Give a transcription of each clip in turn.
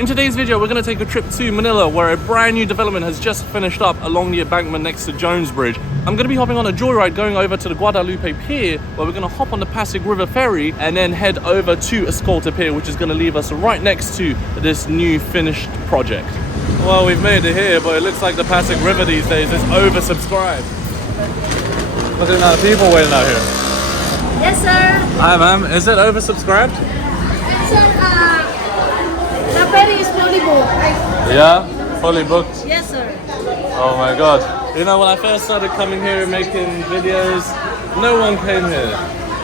In today's video, we're going to take a trip to Manila, where a brand new development has just finished up along the embankment next to Jones Bridge. I'm going to be hopping on a joyride going over to the Guadalupe Pier, where we're going to hop on the Pasig River Ferry and then head over to Escolta Pier, which is going to leave us right next to this new finished project. Well, we've made it here, but it looks like the Pasig River these days is oversubscribed. Look at the amount of people waiting out here. Yes, sir. Hi, ma'am. Is it oversubscribed? Sir, the ferry is fully booked. Yeah? Fully booked? Yes, sir. Oh my god. You know, when I first started coming here and making videos, no one came here.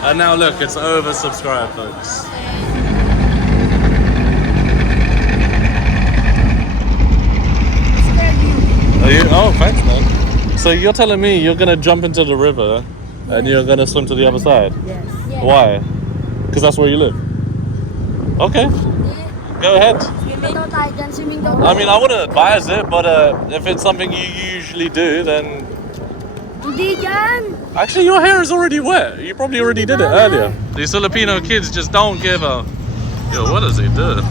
And now look, it's oversubscribed, folks. Are you? Oh, thanks, man. So you're telling me you're gonna jump into the river and you're gonna swim to the other side? Yes. Why? Because that's where you live? Okay. Go ahead. I mean, I wouldn't advise it, but if it's something you usually do, then... Actually, your hair is already wet. You probably already did it earlier. These Filipino kids just don't give a... Yo, what does he do?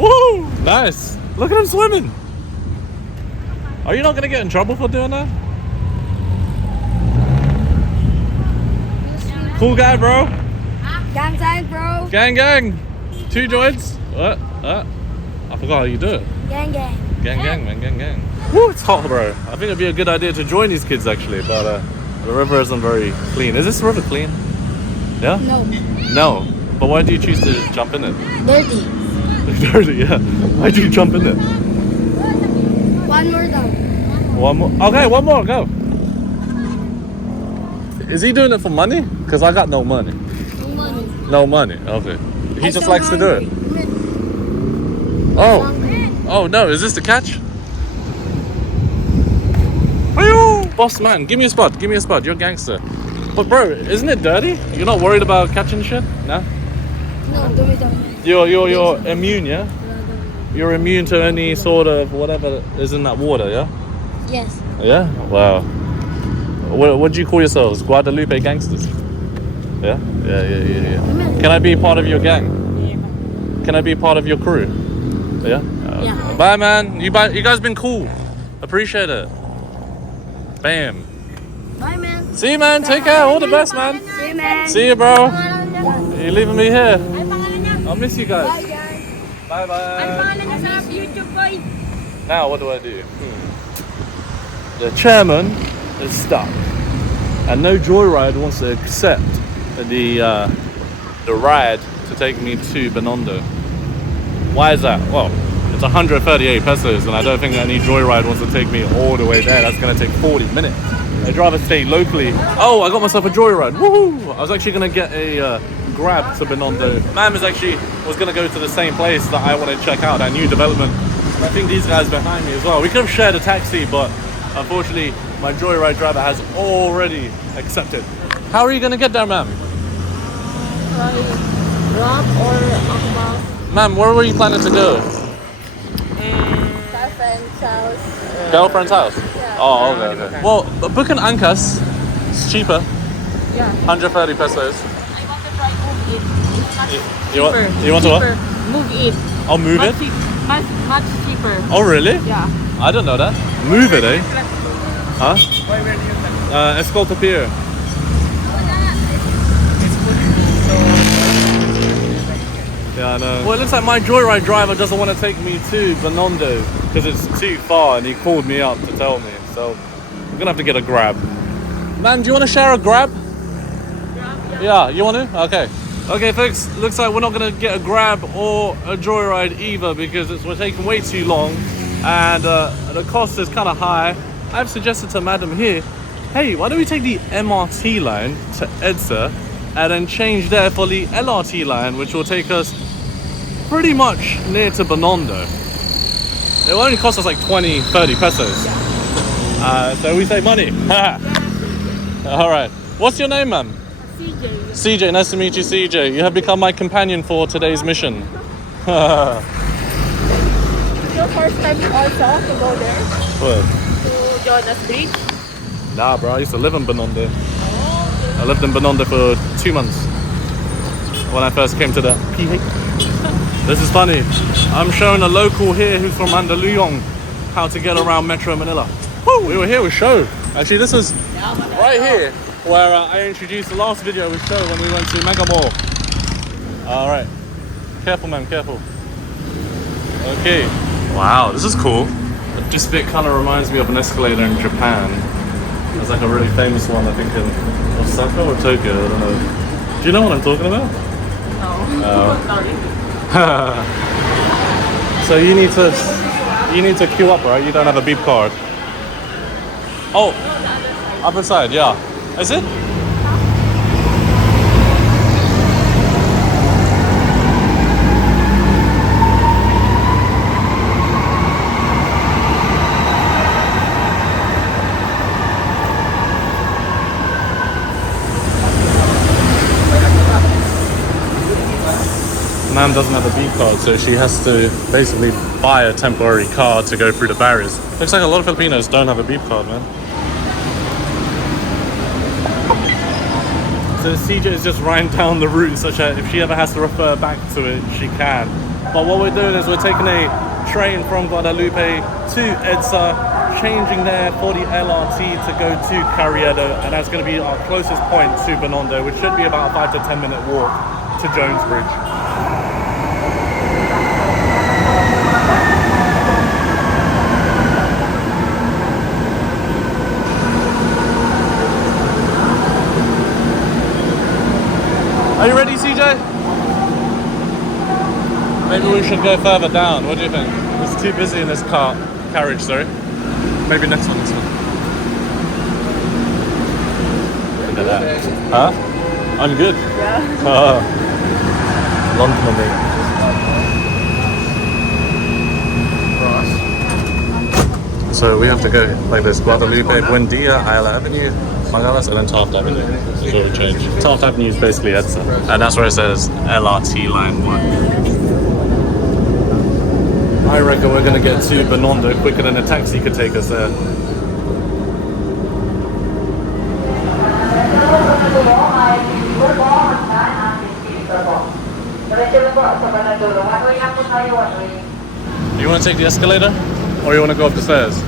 Woo! Nice. Look at him swimming. Are you not going to get in trouble for doing that? Cool guy, bro. Gang sign, bro. Gang, gang. 2 joints. What? I forgot how you do it. Gang, gang. Gang, gang, man. Gang, gang. Woo, it's hot, bro. I think it'd be a good idea to join these kids, actually, but the river isn't very clean. Is this river clean? Yeah? No. No. But why do you choose to jump in it? Dirty. Dirty, yeah. Why do you jump in it? One more down. One more. Okay, one more. Go. Is he doing it for money? Because I got no money. No money. No money. Okay. He just likes to do it. Oh no! Is this the catch? Boss man, give me a spot. Give me a spot. You're a gangster. But bro, isn't it dirty? You're not worried about catching shit? No. No, do it. You're immune, yeah? You're immune to any sort of whatever is in that water, yeah? Yes. Yeah. Wow. What do you call yourselves? Guadalupe gangsters? Yeah? Yeah. Can I be part of your gang? Can I be part of your crew? Yeah? Yeah. Bye, man. You guys been cool. Appreciate it. Bam. Bye, man. See you, man. Take care. All the best, man. See you, man. See you, bro. You're leaving me here. I'll miss you guys. Bye, guys. Bye-bye. Now, what do I do? The chairman is stuck. And no joyride wants to accept the ride to take me to Binondo. Why is that? Well, it's 138 pesos, and I don't think any joyride wants to take me all the way there. That's going to take 40 minutes. I'd rather stay locally. Oh, I got myself a joyride. Woohoo! I was actually going to get a Grab to Binondo. Mam was going to go to the same place that I want to check out, that new development. I think these guys behind me as well. We could have shared a taxi, but unfortunately, my joyride driver has already accepted. How are you going to get there, ma'am? Rock or Akbal? Ma'am, where were you planning to go? Girlfriend's house. Girlfriend's house? Yeah. Oh, okay. Well, book an Ankas. It's cheaper. Yeah. 130 pesos. I want to try move it. You want to what? Move it. I'll move it? Much cheaper. Oh, really? Yeah. I don't know that. Move it, eh? Huh? Escolta Pier. Yeah, I know. Well, it looks like my joyride driver doesn't want to take me to Binondo because it's too far, and he called me up to tell me. So I'm gonna have to get a Grab. Man, do you want to share a Grab? Yeah, you want to? Okay. Okay, folks. Looks like we're not gonna get a Grab or a joyride either because we're taking way too long, and the cost is kind of high. I've suggested to Madam here, hey, why don't we take the MRT line to Edsa and then change there for the LRT line, which will take us pretty much near to Binondo. It will only cost us like 20-30 pesos. So we save money. All right. What's your name, ma'am? CJ. CJ, nice to meet you, CJ. You have become my companion for today's mission. It's your first time also to go there? What? To Jonas Bridge? Nah, bro, I used to live in Binondo. I lived in Binondo for 2 months when I first came to the PH. This is funny. I'm showing a local here who's from Mandaluyong how to get around Metro Manila. Woo, we were here with Show. Actually, this was right here where I introduced the last video with Show when we went to Mega Mall. All right. Careful, man, careful. Okay. Wow, this is cool. This bit kind of reminds me of an escalator in Japan. There's like a really famous one, I think in Osaka or Tokyo, I don't know. Do you know what I'm talking about? No. So you need to queue up, right? You don't have a beep card. Oh, upper side, yeah. Is it? Ma'am doesn't have a beep card, so she has to basically buy a temporary card to go through the barriers. Looks like a lot of Filipinos don't have a beep card, man. So CJ is just writing down the route such that if she ever has to refer back to it, she can. But what we're doing is we're taking a train from Guadalupe to EDSA, changing there for the LRT to go to Carriedo, and that's going to be our closest point to Binondo, which should be about a 5 to 10 minute walk to Jones Bridge. Are you ready, CJ? Maybe we should go further down. What do you think? It's too busy in this carriage, sorry. Maybe next one, this one. Look at that. Huh? I'm good. Yeah. London, so we have to go like this: Guadalupe, Buendia, Ayala Avenue, Magalas, and then Taft Avenue. So we change. Taft Avenue is basically EDSA, and that's where it says LRT Line 1. I reckon we're going to get to Binondo quicker than a taxi could take us there. You want to take the escalator? Or you want to go up the stairs?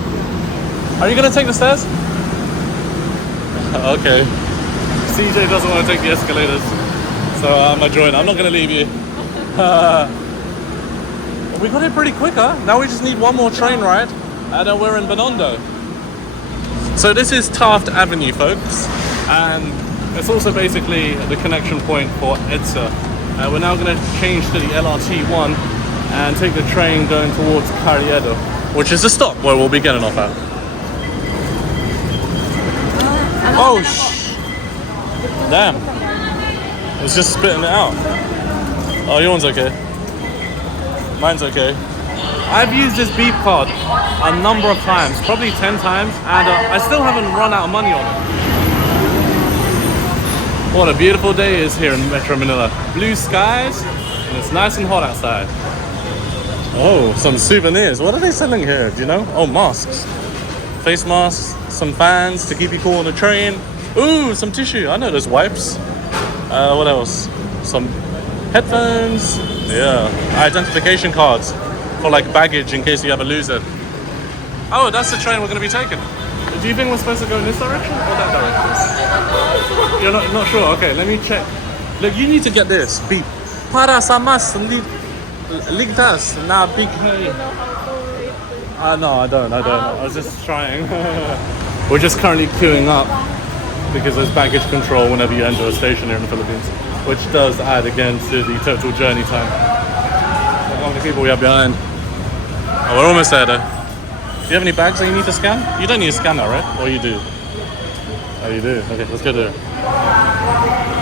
Are you going to take the stairs? Okay. CJ doesn't want to take the escalators. So I'm going to join. I'm not going to leave you. We got it pretty quick, huh? Now we just need one more train ride, and then we're in Binondo. So this is Taft Avenue, folks, and it's also basically the connection point for EDSA. We're now going to change to the LRT1 and take the train going towards Carriedo, which is the stop where we'll be getting off at. Oh, damn. It's just spitting it out. Oh, your one's okay. Mine's okay. I've used this beep card a number of times, probably 10 times, and I still haven't run out of money on it. What a beautiful day it is here in Metro Manila. Blue skies, and it's nice and hot outside. Oh, some souvenirs. What are they selling here? Do you know? Oh, masks. Face masks, some fans to keep you cool on the train. Ooh, some tissue. I know those wipes. What else? Some headphones. Yeah. Identification cards for like baggage in case you ever lose it. Oh, that's the train we're going to be taking. Do you think we're supposed to go in this direction or that direction? You're not sure? Okay, let me check. Look, you need to get this. Beep. Para sa mas ligtas na bighay. No, I don't. I was just trying. We're just currently queuing up because there's baggage control whenever you enter a station here in the Philippines, which does add again to the total journey time. Look how many people we have behind. Oh, we're almost there though. Do you have any bags that you need to scan? You don't need to scan that, right? Or you do? Oh, you do? Okay, let's go there.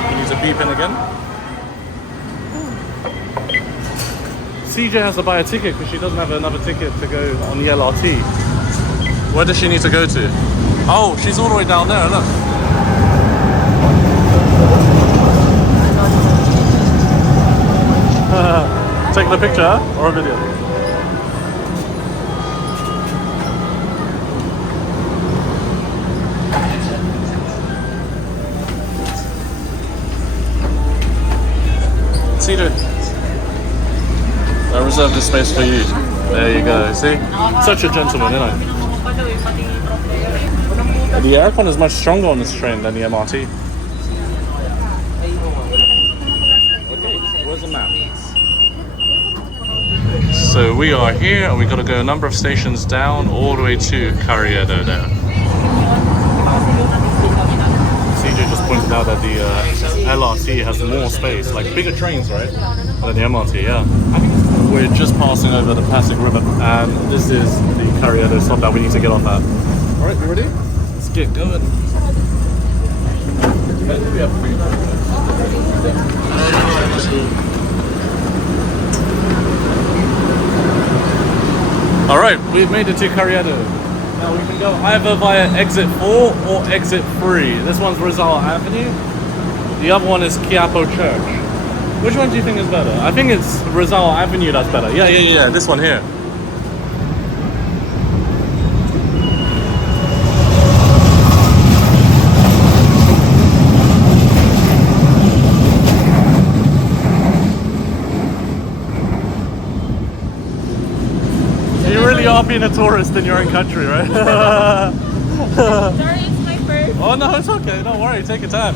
You need to beep in again. CJ has to buy a ticket because she doesn't have another ticket to go on the LRT. Where does she need to go to? Oh, she's all the way down there, look. Taking a picture or a video? CJ. I reserved this space for you. There you go, see? Such a gentleman, isn't he? The aircon is much stronger on this train than the MRT. Okay, where's the map? So we are here and we got to go a number of stations down all the way to Carriedo there. CJ just pointed out that the LRT has more space, like bigger trains, right? Than the MRT, yeah. We're just passing over the Pasig River and this is the Carriedo stop that we need to get off at. Alright, you ready? Let's get going. Alright, we've made it to Carriedo. Now we can go either via exit 4 or exit 3. This one's Rizal Avenue. The other one is Quiapo Church. Which one do you think is better? I think it's Rizal Avenue that's better. Yeah, this one here. You really are being a tourist in your own country, right? Sorry, it's my first. Oh no, it's okay. Don't worry. Take your time.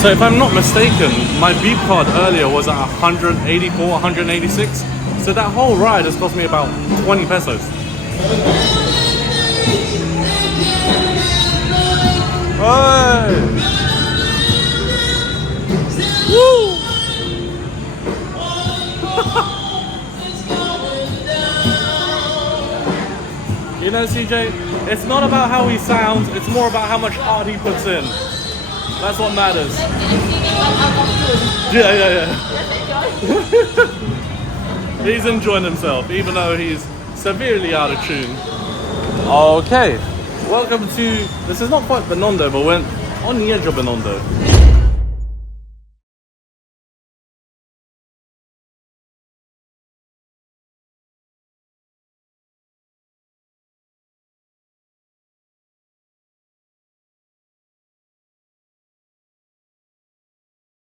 So if I'm not mistaken, my beep card earlier was at 184, 186. So that whole ride has cost me about 20 pesos. Hey! Woo! You know, CJ, it's not about how he sounds, it's more about how much heart he puts in. That's what matters. Yeah. He's enjoying himself, even though he's severely out of tune. Okay, welcome to, this is not quite Binondo, but we're on the edge of Binondo.